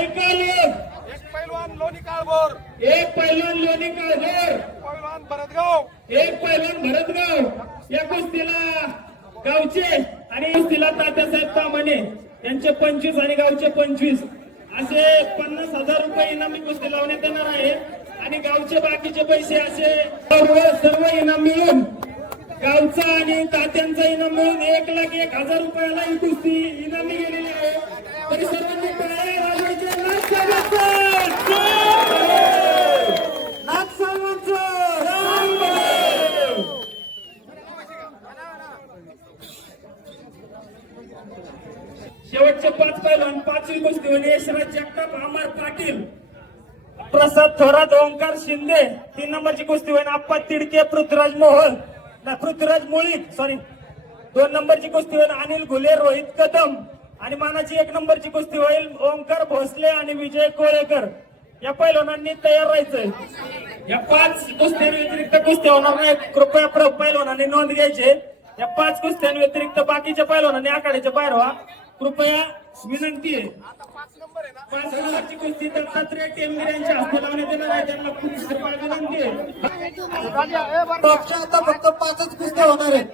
ऐका लोक. एक पैलवान लोणी काळभोर, एक पैलवान लोणी काळभोर, पैलवान भरतगाव, एक पैलवान भरतगाव. या कुस्तीला गावचे आणि कुस्तीला तात्यासाहेब तामाणे यांचे 25 आणि गावचे 25 असे 50,000 रुपये इनामी कुस्ती लावण्यात येणार आहे. आणि गावचे बाकीचे पैसे असे सर्व इनाम मिळून गावचा आणि तात्यांचा इनाम मिळून 1,01,000 रुपयाला ही कुस्ती इनामी गेलेली आहे. तरी सर्वांनी टाळ्या वाजवायच्या. शेवटचे 5 पैलवान 5वी कुस्ती म्हणजे यशराज जगताप, अमर पाटील, प्रसाद थोरात, ओंकार शिंदे. 3 नंबरची कुस्ती होईल आप्पा तिडके, पृथ्वीराज मोळीक सॉरी. 2 नंबरची कुस्ती होईल अनिल घुले, रोहित कदम. आणि मानाची 1 नंबरची कुस्ती होईल ओंकार भोसले आणि विजय कोरेकर. या पैलवानांनी तयार राहायचंय. या 5 कुस्त्यांव्यतिरिक्त कुस्त्या होणार नाही. कृपया पैलवानांनी नोंद घ्यायची. या 5 कुस्त्यांव्यतिरिक्त बाकीच्या पैलवानांनी आखाड्याच्या बाहेर व्हा कृपया विनंती आहे. 5 नंबरची कुस्ती दत्तात्रय टेंबे यांच्या हस्ते लावण्यात येणार आहे. त्यांना कृपया विनंती आहे. टॉपच्या आता फक्त 5च कुस्त्या होणार आहेत.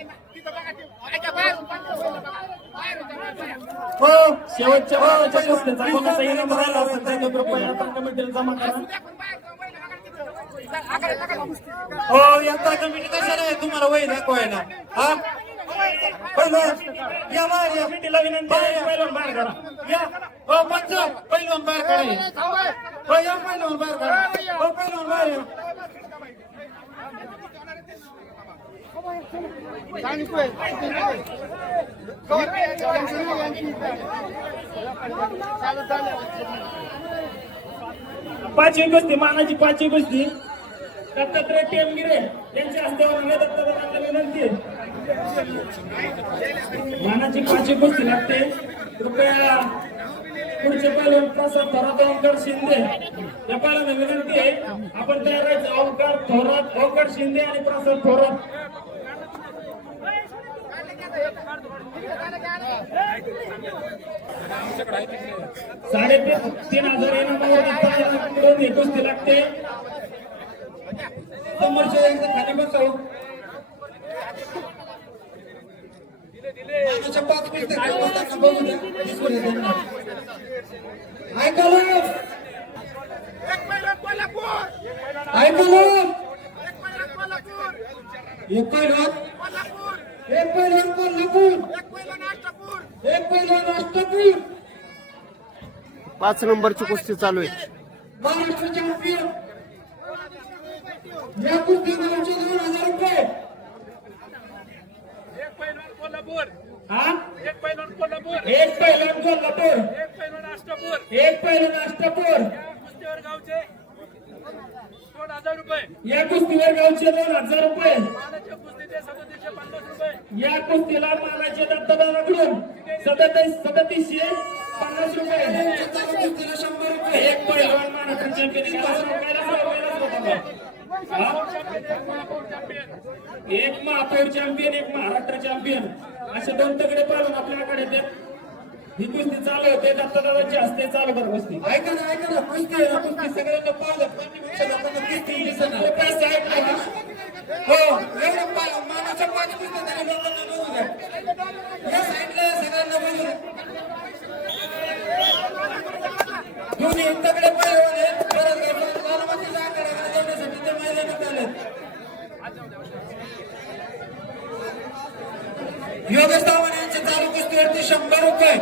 हो शेवटच्या कुस्त्याचा कोणाचा इनाम राहिला असेल तर कृपया आता कमिटीला जमा करा. हो यंदा कमिटी कशाला आहे तुम्हाला वय दाखवायला? हा या बाहेर या. कमिटीला विनंती आहे पैलवान बाहेर करा. या हो पंच पैलवान बाहेर काढा. हो या पैलवान बाहेर काढा. हो पैलवान बाहेर या. पाचवी कुस्ती मानाची 5वी कुस्ती दत्तात्रय टेमगिरे यांच्या हस्ते होणार आहे. दत्तात्रयांना विनंती आहे. मानाची 5वी कुस्ती लागते. कृपया पुढचे पैलवान प्रसाद थोरात, ओंकार शिंदे. या पैलवानांना विनंती आहे आपण तयार राहायचं. ओंकार थोरात, ओंकार शिंदे आणि प्रसाद थोरात. 3,500 इनामावर ही कुस्ती लागते. समोरच्या एकदा खाली बसव. मानाच्या 5 कुस्त्या खेळताना बघू द्या. दिसून येते त्यांना. ऐका लोक. एक पैलवान कोल्हापूर, ऐका लोक. एक पैलवान कोल्हापूर, एक पैलवान कोल्हापूर, एक पैलवान कोल्हापूर, एक पैलवान अष्टापूर, एक पैलवान अष्टपूर. 5 नंबरची कुस्ती चालू आहे. महाराष्ट्र चॅम्पियन या कुस्तीला 2,000 रुपये. एक पैलवान कोल्हापूर, हा एक पैलवान कोल्हापूर, एक पैलवान कोल्हापूर, एक पैलवान अष्टापूर. एक पैलवान अष्टापूर. या कुस्तीवर गावचे 2,000 रुपये, या कुस्तीवर गावचे 2,000 रुपये. मानाच्या कुस्तीचे 3750 रुपये. या कुस्तीला मानाचे दत्तदाराकडून 3750 रुपये. कुस्तीला 100 रुपये. एक पैलवान महाराष्ट्र चॅम्पियन एक महापौर चॅम्पियन, एक महाराष्ट्र चॅम्पियन असे 2 तगडे पैलवान आपल्याकडे येतात. ही कुस्ती चालू होते. दत्तदादांच्या हस्ते चालू बरं कुस्ती. ऐका ना कुस्ती आहे ना कुस्ती सगळ्यांना पाहिलं. पंचवीस लोकांना कुस्ती दिसणार. पैसे आहेत ना? हो एवढं पाहिलं. मानाच्या 5 कुस्त्या तरी लोकांना बघू द्या. या साईडला सगळ्यांना बघू द्या. दोन्ही तगडे पैलवान आहेत. परत लालमातीच्या आखाड्याकडे जाण्यासाठी ते मैदानात आलेत. योगेश तावणे यांच्या चालू कुस्तीवरती 100 रुपये.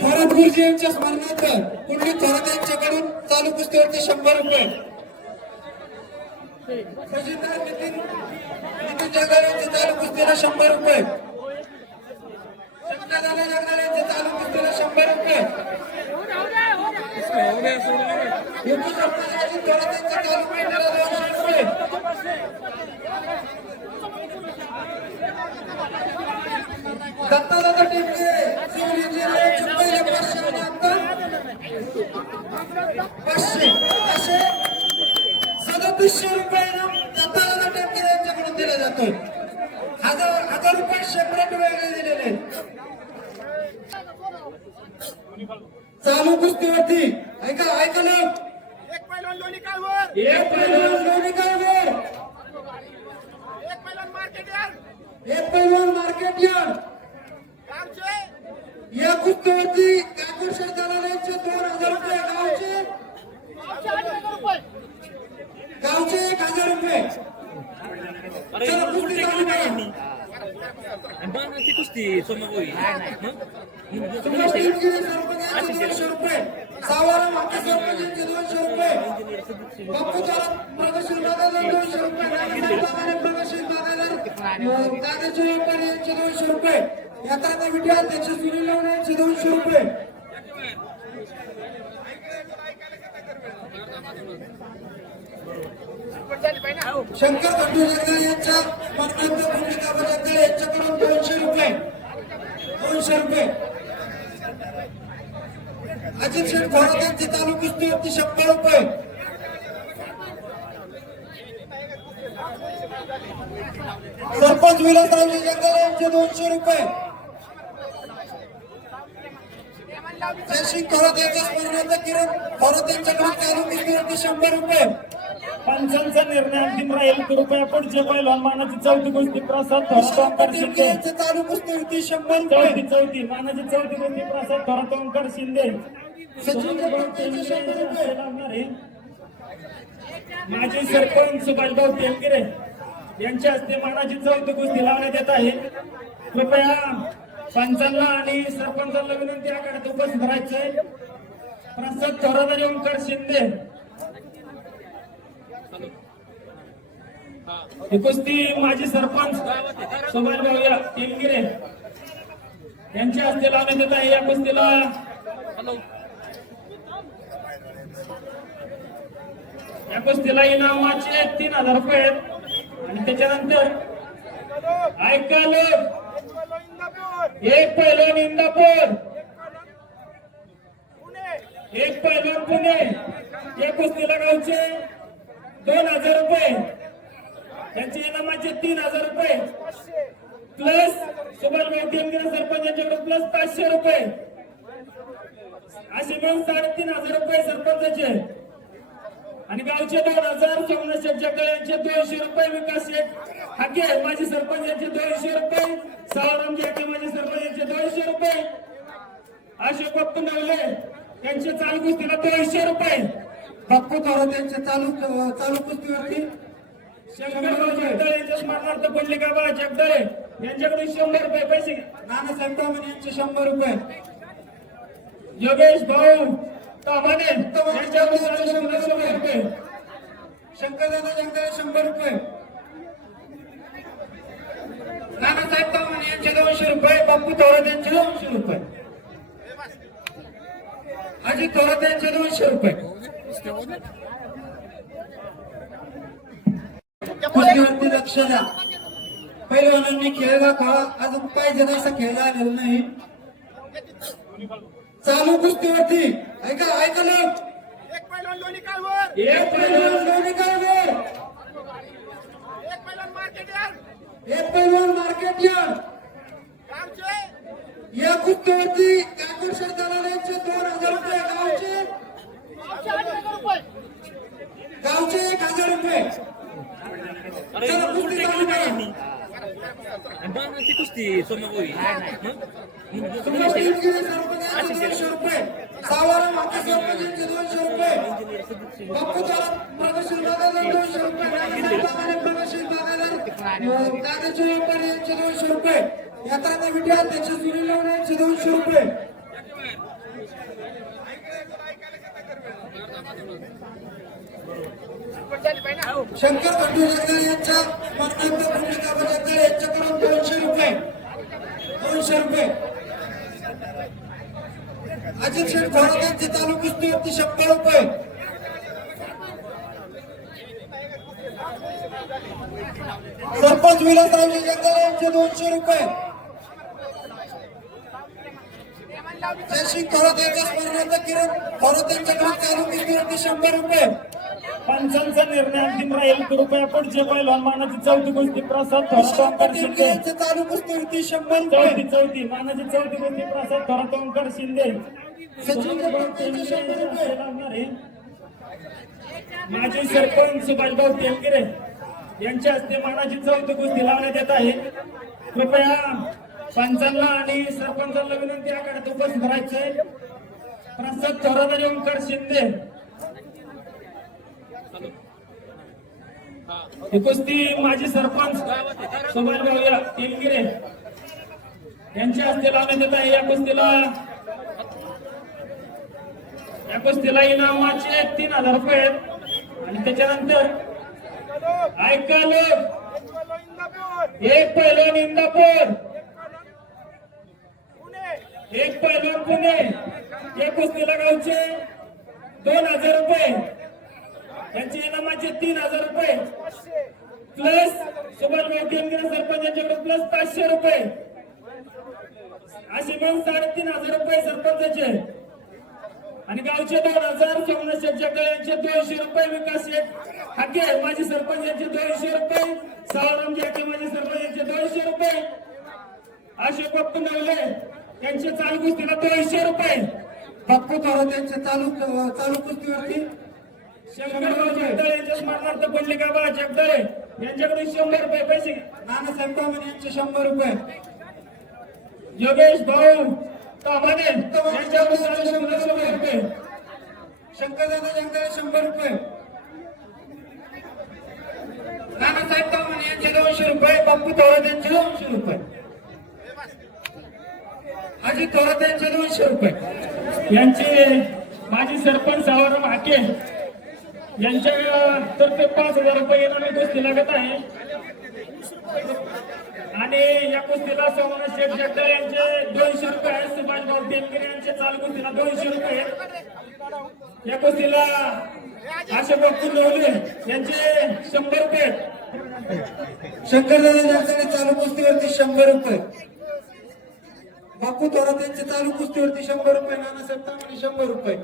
थोरात गुरुजी यांच्या स्मरणार्थ कुंडली थोरात यांच्याकडून चालू कुस्तीवरती 100 रुपये. फजिता नितीन जगदाळे यांच्या चालू कुस्तीला 100 रुपये. शंकरदादा जगदाळे यांच्या चालू कुस्तीला 100 रुपये. अजित थोरात यांच्या चालू कुस्तीला 200 रुपये. दत्तादादा टेंबे सिव्हिल इंजिनिअरिंगचे पहिले 500 आणि आता 500 असे 3700 रुपये दत्तादादा टेंबे यांच्याकडून दिला जातोय. हजार रुपये सेपरेट वेगळे दिलेले. चालू कुस्तीवरती ऐका ना. एक पैलवान दोन्ही कालवर, एक पैलवान दोन्ही कालवर, एक पैलवान मार्केट यार्ड, एक पैलवान मार्केट यार्ड. गावचे या कुस्तीवरती काकुशा दलालांचे 2000 रुपये, गावचे 1000 रुपये. चला कुस्ती चालू करा. ती कुस्ती सोमवारी सुभाष टिमगिरे सरपंचांचे 200 रुपये, सावारा माते सरपंचांचे 200 रुपये, बापू चालक प्रगतशील बागायतदार 200 रुपये, नानासाहेब बागाने प्रगतशील बागायतदार कांद्याचे व्यापारी यांचे 200 रुपये, यात्रा कमिटी अध्यक्ष सुनील लवणे यांचे 200 रुपये. शंकर खंडू जगदाळे यांच्या माननीय भूमिका जगदाळे यांच्याकडून 200 रुपये, 200 रुपये. अजित शेठ थोरात यांची चालू कुस्तीवरती 100 रुपये. सरपंच विलासरावजी जगदाळे यांचे 200 रुपये. जयसिंग थोरात यांच्या स्मरणार्थ किरण थोरात यांच्याकडून चालू कुस्तीवरती 100 रुपये. पंचांचा निर्णय अंतिम राहील. कृपया पुढचे पैलवान मानाची चौथी कुस्ती प्रसाद थोरात ओंकार शिंदे. यांचे चालू कुस्तीवरती 100 रुपये. चौथी मानाची चौथी कुस्ती प्रसाद थोरात ओंकार शिंदे. सचिन जगताप यांचे 100 रुपये. लागणारे माजी सरपंच सुभाषभाऊ टेमगिरे यांच्या हस्ते मानाची चौथी कुस्ती लावण्यात येत आहे. कृपया पंचांना आणि सरपंचांना विनंती आखाड्यात उपस्थित राहायचंय. प्रसाद थोरात आणि ओंकार शिंदे ही कुस्ती माजी सरपंच सुभाषभाऊ टेमगिरे यांच्या हस्ते लावण्यात येत आहे. या कुस्तीला या कुस्तीला इनामाचे 3000 रुपये आहेत. आणि त्याच्यानंतर ऐकायला एक पैलवान इंदापूर, एक पैलवान पुणे. या कुस्तीला गावचे 2000 रुपये, त्यांचे इनामाचे 3000 रुपये प्लस सुभाषभाऊ टेमगिरे सरपंच यांच्याकडे प्लस 500 रुपये असे मिळून 3500 रुपये सरपंचाचे. आणि गावचे 2000 सोमनाथ शेठ जगदाळे यांचे 200 रुपये, विकास शेठ हाके माजी सरपंच यांचे 200 रुपये, सावरामजी हाके माजी सरपंच यांचे 200 रुपये, अशोक बाप्पू नवले यांचे चालू कुस्तीला 200 रुपये. बापू थोरात यांच्या चालू कुस्तीवरती शंकरराव जगदाळे यांच्या स्मरणार्थ पडलिकाबा जगदाळे यांच्याकडून 100 रुपये पैसे. नानासाहेब तामाणे यांचे 100 रुपये. योगेश भाऊ तामाणे यांच्याकडून 100 रुपये. शंकरदादा जगदाळे 100 रुपये. नानासाहेब तामाणे यांचे 200 रुपये. बापू थोरात यांचे 200 रुपये. अजित थोरात यांचे 200 रुपये. कुस्तीवरती लक्ष द्या. पैलवानांनी खेळ दाखवा. अजून पाहिजे तसा खेळ झालेला नाही. चालू कुस्तीवरती ऐका ना. एक पैलवान दोन्ही कालवर, एक पैलवान दोन्ही कालवर, एक पैलवान मार्केट यार्ड, एक पैलवान मार्केट यार्ड. गावचे या कुस्तीवरती काकुशा दलालांचे 2000 रुपये, गावचे 1000 रुपये. चला कुस्ती चालू करा. ती कुस्ती सोमवारी सुभाष टिमगिरे सरपंचांचे 200 रुपये, सावारा माते सरपंचांचे 200 रुपये, बापू चालक प्रगतशील बागायतदार 200 रुपये, नानासाहेब बागाने प्रगतशील बागायतदार कांद्याचे व्यापारी यांचे 200 रुपये, यात्रा कमिटी अध्यक्ष सुनील लवणे यांचे 200 रुपये. शंकर खंडू जगदाळे यांच्या माननीय भूमिका जगदाळे यांच्याकडून 200 रुपये, 200 रुपये. अजित शेठ थोरात यांची चालू कुस्तीवरती 100 रुपये. सरपंच विलासरावजी जगदाळे यांचे 200 रुपये. जयसिंग थोरात यांच्या स्मरणार्थ किरण थोरात यांच्याकडून चालू कुस्तीवरती 100 रुपये. पंचांचा निर्णय अंतिम राहील. कृपया पुढचे पैलवान मानाची चौथी कुस्ती प्रसाद थोरात ओंकार शिंदे. यांचे चालू कुस्तीवरती 100 रुपये. चौथी मानाची चौथी कुस्ती प्रसाद थोरात ओंकार शिंदे. सचिन जगताप यांचे 100 रुपये. लागणार आहे. माजी सरपंच सुभाषभाऊ तेलगिरे यांच्या हस्ते मानाची चौथी कुस्ती लावण्यात येत आहे. कृपया पंचांना आणि सरपंचांना विनंती आखाड्यात उपस्थित राहायचंय. प्रसाद थोरात आणि ओंकार शिंदे ही कुस्ती माजी सरपंच सुभाषभाऊ तेलगिरे यांच्या हस्ते लावण्यात येत आहे. या कुस्तीला इनामाचे 3000 रुपये आहेत. आणि त्याच्यानंतर ऐकालो एक पैलवान इंदापूर, एक पैलवान पुणे. या कुस्तीला गावचे 2000 रुपये, त्यांचे इनामाचे 3000 रुपये प्लस सुभाषभाऊ तेलगिरे सरपंच यांच्याकडे प्लस 500 रुपये असे मिळून 3500 रुपये सरपंचाचे. आणि गावचे 2000 सोमनाथ शेठ जगदाळे यांचे 200 रुपये, विकास शेठ हाके माजी सरपंच यांचे 200 रुपये, सावराम हाके माजी सरपंच यांचे 200 रुपये, अशोक बाप्पू नवले यांचे चालू कुस्तीला 200 रुपये. बाप्पू थोरात यांचे चालू कुस्तीवरती शंकरराव जगदाळे यांच्या स्मरणार्थ पंडिकाबा जगदाळे यांच्याकडे 100 रुपये पैसे. नानासाहेब तामाणे यांचे 100 रुपये. योगेश भाऊ तामाणे यांच्याकडे 100 रुपये. शंकरदादा जगदाळे 100 रुपये. नानासाहेब तामाणे यांचे 200 रुपये. बाप्पू थोरात यांचे 200 रुपये. अजित थोरात यांचे 200 रुपये. यांचे माजी सरपंच सावराम हाके यांच्या तर्फे 5000 रुपये इनामी कुस्ती लागत आहे. आणि या कुस्तीला सोमनाथ शेठ जगदाळे यांचे 200 रुपये आहेत. सुभाषभाऊ तेलगिरे यांचे चालू कुस्तीला 200 रुपये. या कुस्तीला अशोक बाप्पू नवले यांचे 100 रुपये. शंकरदादा जगदाळे चालू कुस्तीवरती 100 रुपये. बाप्पू थोरात यांचे चालू कुस्तीवरती 100 रुपये. नानासाहेब तामाणे 100 रुपये.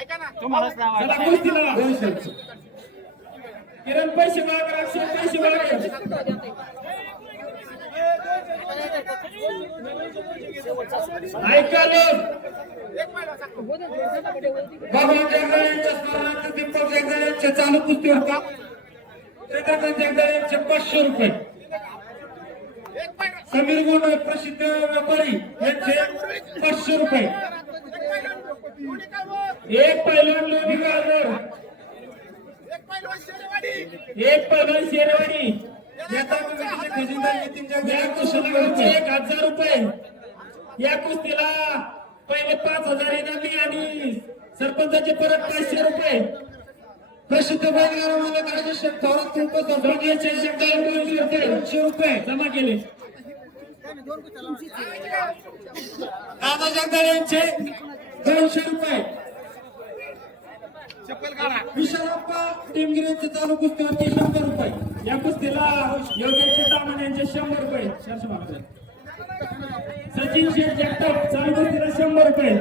ऐका ना चला कुस्तीला 200 रुपये. किरण पैसे माग, अक्षय पैसे माग. ऐका लोक, बाबा जगदाळे यांच्या स्मरणार्थ दीपक जगदाळे यांच्या चालू कुस्तीवरती चंद्रकांत जगदाळे यांचे 500 रुपये. एक पैलवान समीर गोंड प्रसिद्ध व्यापारी यांचे 500 रुपये. दोन्ही कालवर, एक पैलवान लोधी कारवर, एक पैलवान शेरेवाडी, एक पैलवान शेरवाडी. या तालुक्याचे खजिनदार नितीन जगदाळे या यांचे कुस्तीला 100 रुपये. 1000 रुपये. या कुस्तीला पहिले 5000 इनामी आणि सरपंचाचे परत 500 रुपये. प्रसिद्ध बैलगाडा मालक राजेश थोरात उपसरपंच सोनियाचे जगदाळे 200 रुपये 200 रुपये. जमा केले. दादा जगदाळे यांचे 200 रुपये. विशालप्पा टिमगिरे यांचे चालू कुस्तीवरती 100 रुपये. या कुस्तीला योगेश तामाणे यांचे 100 रुपये. सचिन शेठ जगताप चालू कुस्तीला 100 रुपये.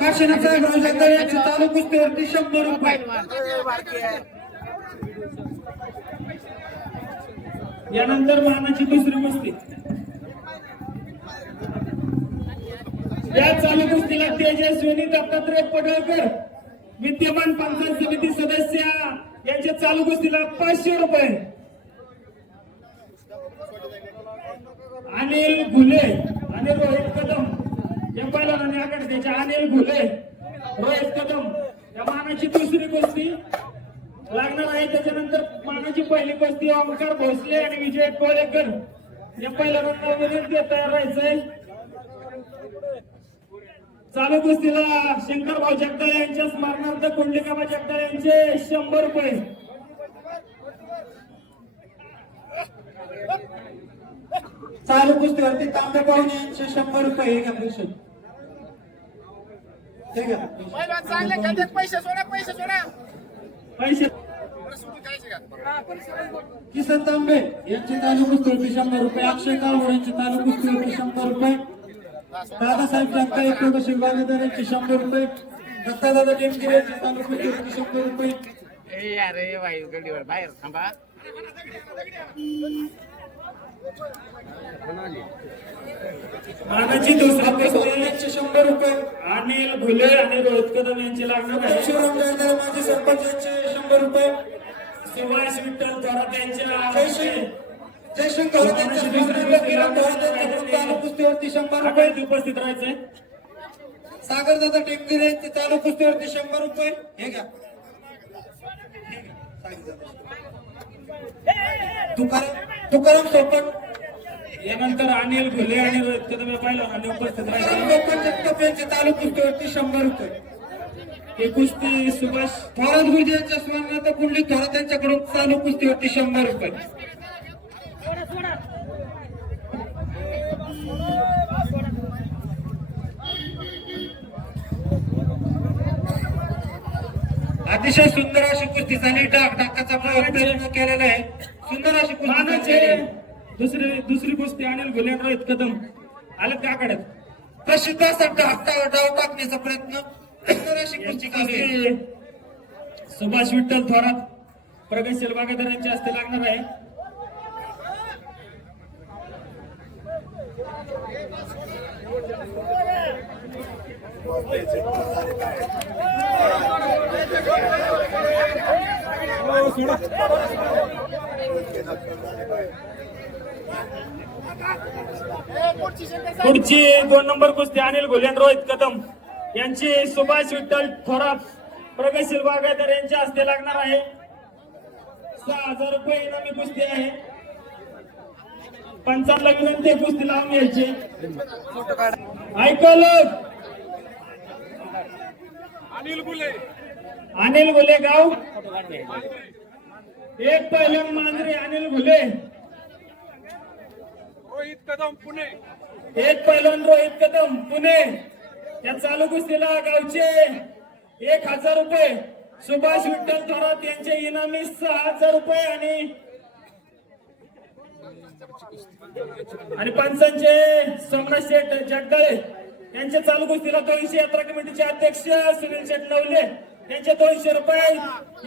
काशीनाथ साहेबराव जगदाळे यांचे चालू कुस्तीवरती 100 रुपये. यानंतर मानाची दुसरी कुस्ती. या चालू कुस्तीला तेजस्विनी दत्तात्रय पडळकर विद्यमान पंचायत समिती सदस्य यांच्या चालू कुस्तीला 500 रुपये. अनिल घुले आणि रोहित कदम या पहिल्यांदा आकडे त्याच्या अनिल घुले रोहित कदम या मानाची दुसरी कुस्ती लागणार आहे. त्याच्यानंतर मानाची पहिली कुस्ती ओंकार भोसले आणि विजय कोळेकर या पहिल्यांदा विनंती तयार राहायचंय. चालू कुस्तीला शंकरभाऊ जगदाळे यांच्या स्मरणार्थ कुंडलिकाबा जगदाळे यांचे 100 रुपये. चालू कुस्तीवरती तांबे पाहुणे यांचे 100 रुपये. हे घ्या पैसे. हे घ्या. पैलवान चांगले खेळतात, पैसे सोडा, पैसे सोडा. पैसे बरं, सोडून जायचे का? किसन तांबे यांचे चालू कुस्तीवरती 100 रुपये. अक्षय काळभोर यांचे चालू कुस्तीवरती 100 रुपये. दादासाहेब जगताई प्रगतशील बागायतदार यांचे 100 रुपये. दत्तादादा टेमगिरे यांचे चालू कुस्तीवरती 100 रुपये. मानाची दुसरी कुस्ती यांचे 100 रुपये. अनिल घुले आणि रोहित कदम यांची लागणार आहे. शिवराम जयंती माजी सरपंच यांचे 100 रुपये. सुभाष विठ्ठल थोरात यांच्या जयशंकर थोरात यांचे 100 रुपये. किरण थोरात यांच्याकडून चालू कुस्तीवरती 100 रुपये. उपस्थित राहायचंय. सागरदादा टेमगिरे यांचे चालू कुस्तीवरती 100 रुपये. हे घ्या. तुकाराम सोपट यानंतर अनिल घुले आणि रोहित कदम या पहिलवानांनी उपस्थित राहायचे. लोकन जगताप यांचे चालू कुस्तीवरती 100 रुपये. ही कुस्ती सुभाष थोरात गुरुजी यांच्या स्वर्णात कुंडली थोरात यांच्याकडून चालू कुस्तीवरती 100 रुपये. अतिशय सुंदर अशी कुस्ती झाली. डाकाचा प्रयत्न केलेला आहे. सुंदर अशी कुस्ती मानाचे झाली. दुसरी कुस्ती अनिल घुले आणि रोहित कदम आलं त्या आखाड्यात. प्रसिद्ध असा डाव टाकण्याचा प्रयत्न. सुंदर अशी कुस्ती झाली. सुभाष विठ्ठल थोरात प्रगतशील बागायतदार यांच्या हस्ते लागणार आहे. पुढची 2 नंबर कुस्ती अनिल घुले आणि रोहित कदम यांची सुभाष विठ्ठल थोरात प्रगतशील बागायतदार यांच्या हस्ते लागणार आहे. 6,000 रुपये इनामी कुस्ती आहे. पंचांना विनंती आहे कुस्ती लावून घ्यायची. ऐकलं अनिल घुले गाव एक पहिल्यान मांजरे अनिल घुले रोहित कदम पुणे. एक पहिलवान रोहित कदम पुणे या चालू कुस्तीला गावचे 1,000 रुपये. सुभाष विठ्ठल थोरात यांचे इनामी 6,000 रुपये आणि पंचांचे सम्राट शेठ जगदाळे यांच्या चालू कुस्तीला 200. यात्रा कमिटीचे अध्यक्ष सुनील शेठ नवले यांचे 200 रुपये.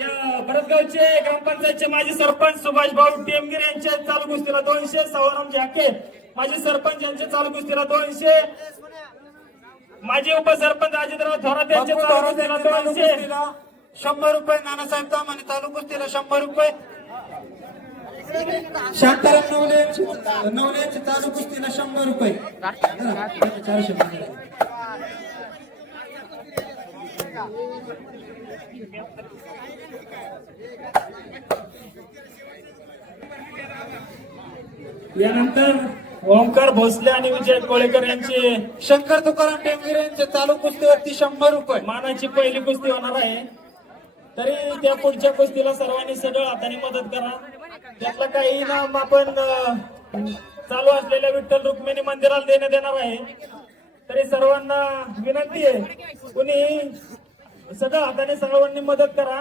या भरतगावचे ग्रामपंचायतचे माजी सरपंच सुभाष भाऊ टेमगिरे यांच्या चालू कुस्तीला 200. सवाराम झाके माजी सरपंच यांचे चालू कुस्तीला 200. माजी उपसरपंच अजितराव थोरात यांचे चालू कुस्तीला 200. 100 रुपये. नानासाहेब तामाने चालू कुस्तीला 100 रुपये. शांताराम नवले यांचे चालू कुस्तीला 100 रुपये. 400 रुपये. यानंतर ओंकार भोसले आणि विजय कोळेकर यांची शंकर तुकाराम टेमगिरे यांचे चालू कुस्तीवरती 100 रुपये. मानाची पहिली कुस्ती होणार आहे. तरी त्या पुढच्या कुस्तीला सर्वांनी सगळं हाताने मदत करा. त्यातलं काही इनाम आपण चालू असलेल्या विठ्ठल रुक्मिणी मंदिराला देण्यात येणार आहे. तरी सर्वांना विनंती आहे कुणी सगळं हाताने सर्वांनी मदत करा.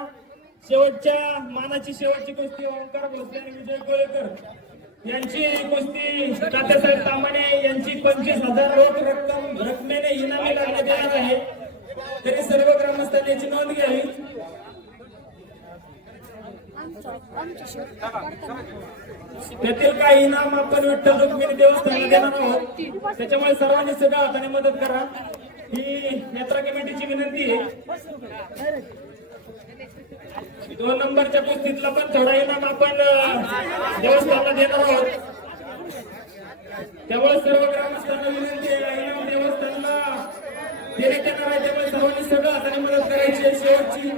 शेवटच्या मानाची शेवटची कुस्ती ओंकार भोसले आणि विजय कोळेकर यांची कुस्ती तात्यासाहेब तामाणे यांची 25,000 रोख रकमेने इनामी लागण्यात येणार आहे. तरी सर्व ग्रामस्थांनी याची नोंद घ्यावी. त्यातील काही इनाम आपण विठ्ठल रुक्मिणी देवस्थानाला देणार आहोत. त्याच्यामुळे सर्वांनी सगळ्या हाताने मदत करा ही यात्रा कमिटीची विनंती आहे. 2 नंबरच्या कुस्तीतला पण थोडा इनाम आपण देवस्थानाला देणार आहोत. त्यामुळे सर्व ग्रामस्थांना विनंती आहे इनाम देवस्थानाला देण्यात येणार आहे. त्यामुळे सर्वांनी सगळं हाताने मदत करायची आहे. शेवटची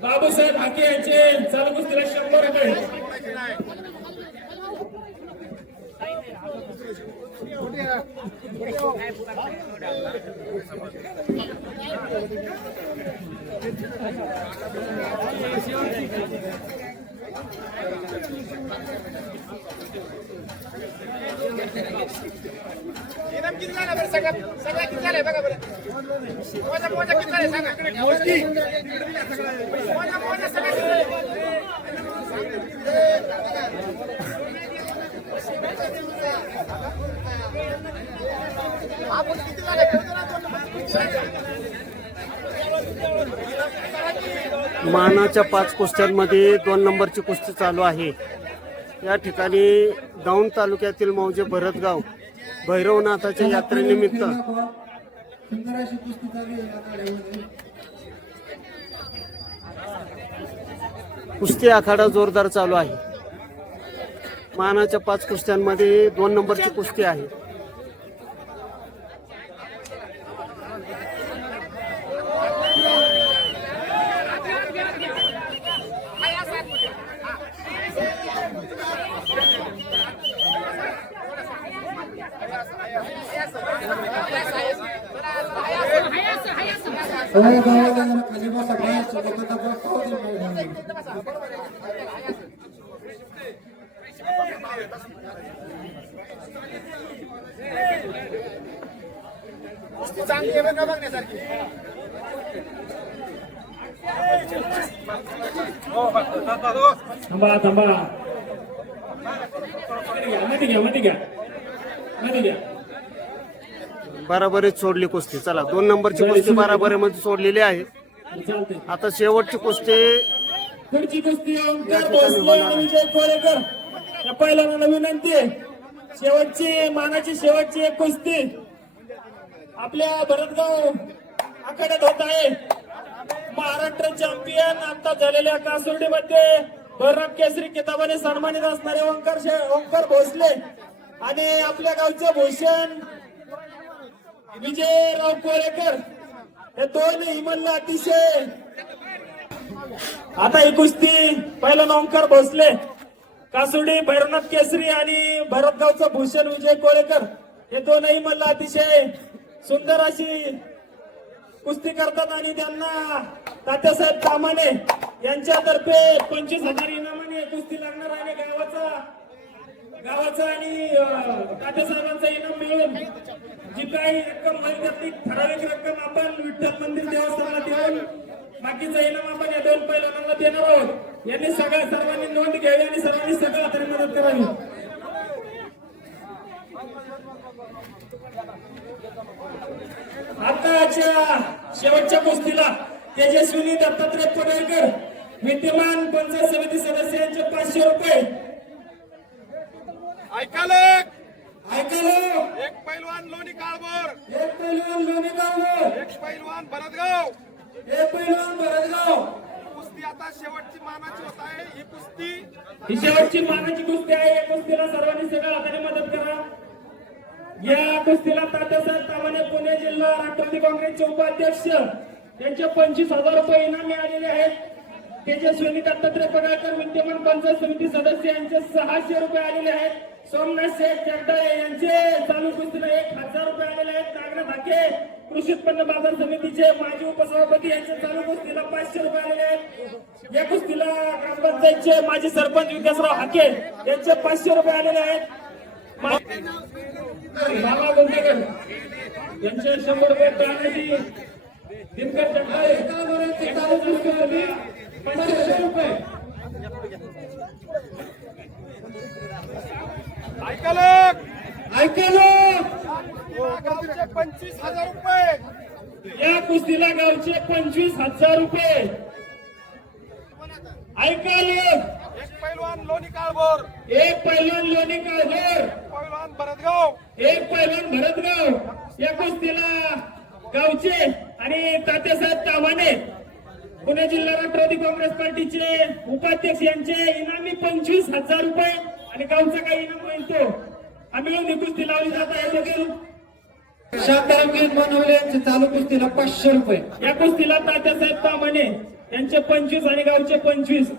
बाबूसाहेब हाके यांचे चालू कुस्तीला 100 रुपये. इनाम किती झालं बरं सगळ्या किती झालंय बघा बरं. मोजा किती झालंय सांगा. मोजा सगळ्या किती झालंय. मानाच्या 5 कुस्त्यांमध्ये 2 नंबरची कुस्ती चालू आहे. या ठिकाणी दौंड तालुक्यातील मौजे भरतगाव भैरवनाथाच्या यात्रेनिमित्त सुंदर अशी कुस्ती चालू आहे या गाड्यामध्ये. कुस्ती आखाडा जोरदार चालू आहे. मानाच्या 5 कुस्त्यांमध्ये 2 नंबरची कुस्ती आहे. सगळ्या गावाला जरा खाली बसा, बाहेरच्या लोकांना बसवू दे मैदानावर. कुस्ती चांगली आहे बघा, बघण्यासारखी. थांबा थांबा, मध्ये घ्या मध्ये घ्या मध्ये घ्या. बराबरीत सोडली कुस्ती. चला 2 नंबरची कुस्ती बराबरीमध्ये सोडलेली आहे. चालते. आता शेवटची कुस्ती पुढची कुस्ती ओंकार भोसले आणि विजय कोरेकर या पहिल्यांदा विनंती आहे. शेवटची मानाची शेवटची एक कुस्ती आपल्या भरतगाव आखाड्यात होत आहे. महाराष्ट्र चॅम्पियन आता झालेल्या कासोर्डीमध्ये भरत केसरी किताबाने सन्मानित असणारे ओंकार भोसले आणि आपल्या गावचे भूषण विजयराव कोरेकर हे दोन हिमल्य अतिशय. आता ही कुस्ती पहिला ओंकार भोसले कासुडी भैरवनाथ केसरी आणि भरतगावचं भूषण विजय कोरेकर हे दोनही मल्ल अतिशय सुंदर अशी कुस्ती करतात आणि त्यांना तात्यासाहेब कामाने यांच्यातर्फे 25,000 इनामाने कुस्ती लागणार आणि गावाचा आणि तात्यासाहेबांचा इनाम मिळून जी काही रक्कम होईल त्यातली ठराविक रक्कम आपण विठ्ठल मंदिर देवस्थानाला देऊन बाकीचं इनाम आपण या 2 पैलवानांना देणार आहोत. यांनी सर्वांनी नोंद घ्यावी आणि सर्वांनी सगळं हाताने मदत करावी. आताच्या शेवटच्या कुस्तीला तेजस्विनी दत्तात्रय पडळकर विद्यमान पंचायत समिती सदस्य यांचे 500 रुपये. ऐकालो ऐकलो, एक पैलवान लोणी काळभोर, एक पैलवान लोणीगाव, एक पैलवान भरतगाव. एक पैलवान भरतगाव. कुस्ती आता शेवटची मानाची होत आहे. ही कुस्ती ही शेवटची मानाची कुस्ती आहे. या कुस्तीला सर्वांनी सगळं हाताने मदत करा. या कुस्तीला तात्यासाहेब कामाने पुणे जिल्हा राष्ट्रवादी काँग्रेसचे उपाध्यक्ष यांचे 25,000 रुपये इनाम मिळालेले आहेत. तेजस्विनी दत्तात्रय पडळकर विद्यमान पंचायत समिती सदस्य यांचे 600 रुपये आलेले आहेत. सोमनाथ शेठ जगदाळे यांचे चालू कुस्तीला 1,000 रुपये आलेले आहेत. नागनाथ हाके कृषी उत्पन्न बाजार समितीचे माजी उपसभापती यांचे चालू कुस्तीला 500 रुपये आलेले आहेत. या कुस्तीला ग्रामपंचायतचे माजी सरपंच विकासराव हाके यांचे 500 रुपये आलेले आहेत. बाबा गोंदेकर यांचे 100 रुपये तानाजी दिनकर जगदाळे एका बरोबरचे चालू कुस्तीमध्ये 500 रुपये. ऐकालो ऐकलो, 25,000 रुपये. या कुस्तीला गावचे 25,000 रुपये. ऐकालो, एक पैलवान लोणी काळभोर, एक पैलवान लोणी काळभोर, पैलवान भरतगाव. एक पैलवान भरतगाव. या कुस्तीला गावचे आणि तात्यासाहेब कामाने पुणे जिल्हा राष्ट्रवादी काँग्रेस पार्टीचे उपाध्यक्ष यांचे इनामी 25,000 रुपये आणि गावचा काही इनाम होईल तो आम्ही ही कुस्ती लावली जात आहे. देखील शांताराम बनवले यांचे चालू कुस्तीला 500 रुपये. या कुस्तीला तात्यासाहेब कामाने यांचे 25 आणि गावचे 25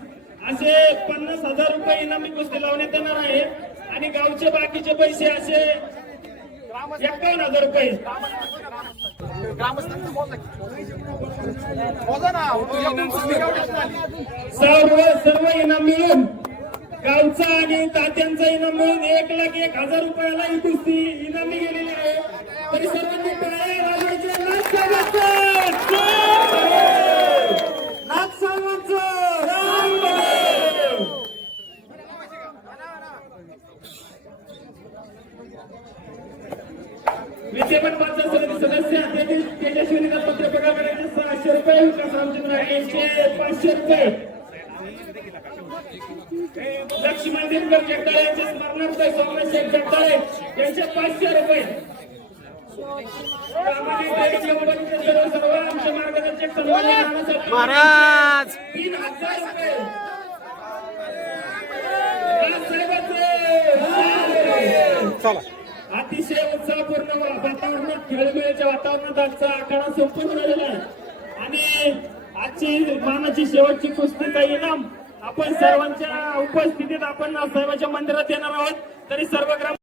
असे 50,000 रुपये इनामी कुस्ती लावण्यात येणार आहे आणि गावचे बाकीचे पैसे असे 51,000 रुपये. मोजा ना, एकदम कुस्ती एवढीच झाली. सर्व इनाम मिळून गावचा आणि तात्यांचा इनाम मिळून 1,01,000 रुपयाला ही कुस्ती इनामी गेलेली आहे. तरी सर्वांनी टाळ्या वाजवायच्या. नाथ साहेबांचं राम बने. विद्यमान पंचायत समिती सदस्य तेजस्विनी दत्तात्रय पडळकर यांचे 600 रुपये. रामचंद्र यांचे 500 रुपये. लक्ष्मण दिनकर जगदाळे यांचे स्मरणार्थ सोमेश्वर जगदाळे यांचे 500 रुपये. प्रामाणिक गाडीचे उपस्थित सर्व आमचे मार्गदर्शक सन्माननीय नानासाहेब महाराज 3000 रुपये. चला अतिशय उत्साहपूर्ण वातावरणात खेळमेळीच्या वातावरणात आजचा आखाडा संपूर्ण झालेला आहे आणि आजची मानाची शेवटची कुस्तीचा इनाम आपण सर्वांच्या उपस्थितीत आपण साहेबाच्या मंदिरात येणार आहोत. तरी सर्व ग्राम